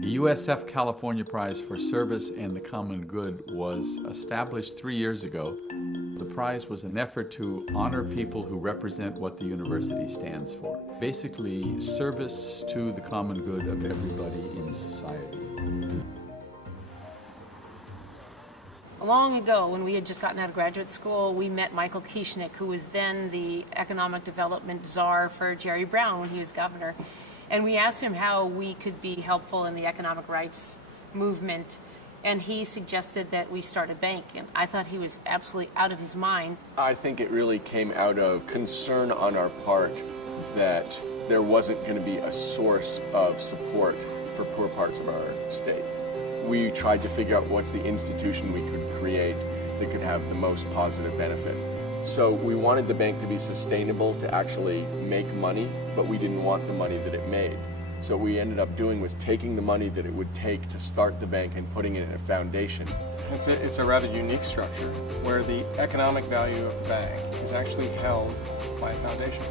The USF California Prize for Service and the Common Good was established 3 years ago. The prize was an effort to honor people who represent what the university stands for. Basically, service to the common good of everybody in society. Long ago, when we had just gotten out of graduate school, we met Michael Kieschnick, who was then the economic development czar for Jerry Brown when he was governor. And we asked him how we could be helpful in the economic rights movement. And he suggested that we start a bank. And I thought he was absolutely out of his mind. I think it really came out of concern on our part that there wasn't going to be a source of support for poor parts of our state. We tried to figure out what's the institution we could create that could have the most positive benefit. So we wanted the bank to be sustainable, to actually make money, but we didn't want the money that it made. So what we ended up doing was taking the money that it would take to start the bank and putting it in a foundation. It's a rather unique structure where the economic value of the bank is actually held by a foundation.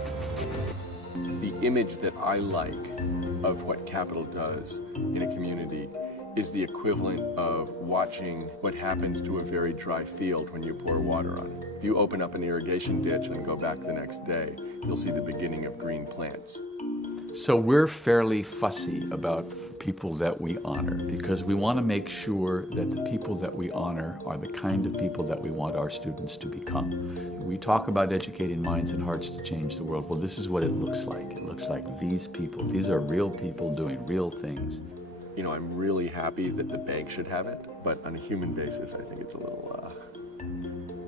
The image that I like of what capital does in a community is the equivalent of watching what happens to a very dry field when you pour water on it. If you open up an irrigation ditch and go back the next day, you'll see the beginning of green plants. So we're fairly fussy about people that we honor because we want to make sure that the people that we honor are the kind of people that we want our students to become. We talk about educating minds and hearts to change the world. Well, this is what it looks like. It looks like these people. These are real people doing real things. You know, I'm really happy that the bank should have it, but on a human basis, I think it's a little,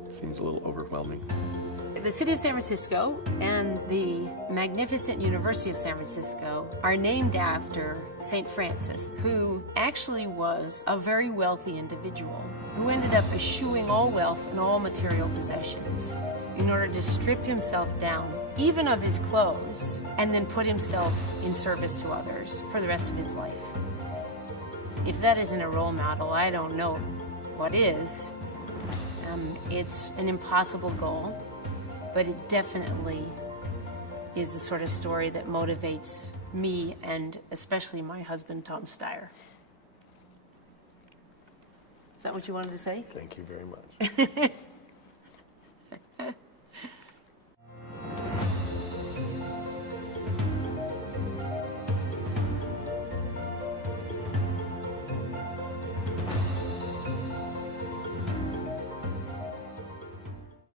seems a little overwhelming. The city of San Francisco and the magnificent University of San Francisco are named after St. Francis, who actually was a very wealthy individual who ended up eschewing all wealth and all material possessions in order to strip himself down, even of his clothes, and then put himself in service to others for the rest of his life. If that isn't a role model, I don't know what is. It's an impossible goal, but it definitely is the sort of story that motivates me and especially my husband, Tom Steyer. Is that what you wanted to say? Thank you very much.